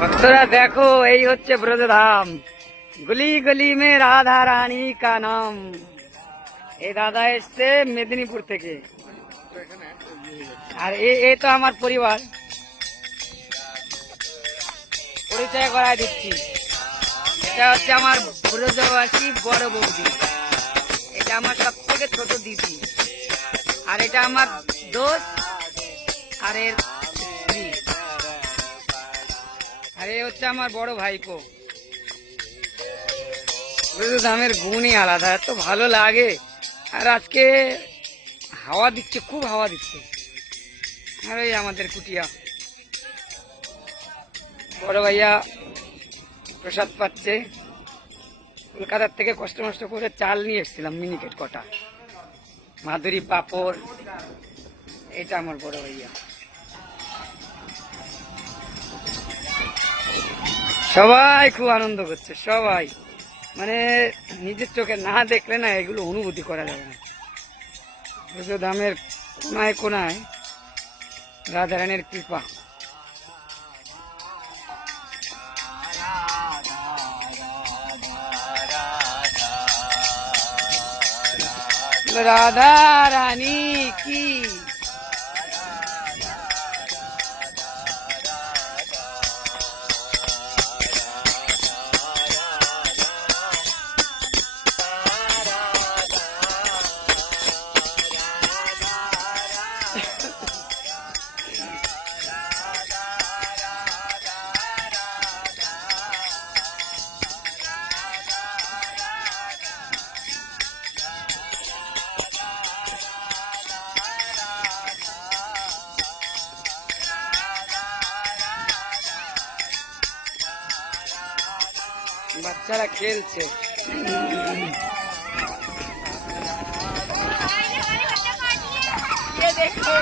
ভক্তরা দেখো, এই হচ্ছে ব্রজধাম। গলি গলি মে রাধা রানী কা নাম। এই দাদা এসছে মেদিনীপুর থেকে, আর এ তো আমার পরিবার। পরিচয় করায় দিচ্ছি, এটা হচ্ছে আমার ব্রজবাসী বড় বৌদি, এটা আমার সব থেকে ছোট দিদি, আর এটা আমার দোস্ত আর এর স্ত্রী, আর এ হচ্ছে আমার বড় ভাইপো। ব্রজধামের গুণই আলাদা, এত ভালো লাগে। আর আজকে হাওয়া দিচ্ছে, খুব হাওয়া দিচ্ছে। আর ওই আমাদের কুটিয়া বড় ভাইয়া প্রসাদ পাচ্ছে। কলকাতার থেকে কষ্ট মষ্ট করে চাল নিয়ে এসেছিলাম, মিনিকেট কটা, মাধুরী পাপড়। এটা আমার বড় ভাইয়া। সবাই খুব আনন্দ করছে, সবাই, মানে নিজের চোখে না দেখলে না এগুলো অনুভূতি করা যাবে না। ব্রজধামের কোনায় কোনায় রাধারানীর কৃপা। রাধা রানী কি বাচ্চারা খেলছে। ये देखो